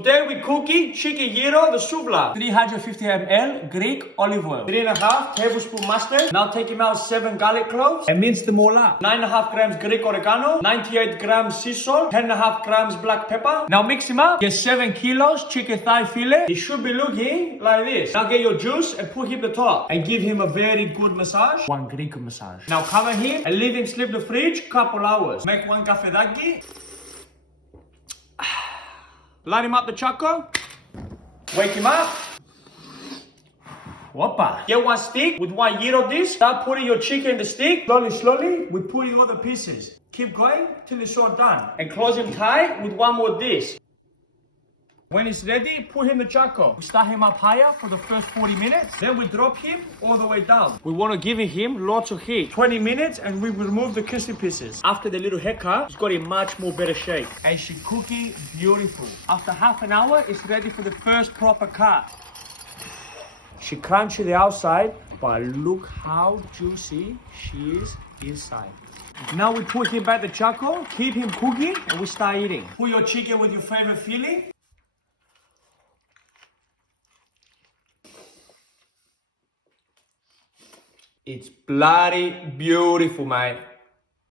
Today we're cooking chicken gyros, the Souvla. 350 ml Greek olive oil. 3.5 tablespoon mustard. Now take him out 7 garlic cloves and mince them all up. 9.5 grams Greek oregano. 98 grams sea salt. 10.5 grams black pepper. Now mix him up. Get 7 kilos chicken thigh fillet. It should be looking like this. Now get your juice and put him the top and give him a very good massage. One Greek massage. Now cover him and leave him sleep in the fridge couple hours. Make one cafedaki. Light him up the charcoal. Wake him up. Whoppa. Get one stick with one gyro dish. Start putting your chicken in the stick. Slowly, we put in all the pieces. Keep going till it's all done. And close him tight with one more dish. When it's ready, put him in the charcoal. We start him up higher for the first 40 minutes. Then we drop him all the way down. We want to give him lots of heat. 20 minutes and we remove the crispy pieces. After the little haircut, it's got a much more better shape. And she's cooking beautiful. After half an hour, it's ready for the first proper cut. She crunchy the outside, but look how juicy she is inside. Now we put him back the charcoal, keep him cooking, and we start eating. Put your chicken with your favorite filling. It's bloody beautiful, mate.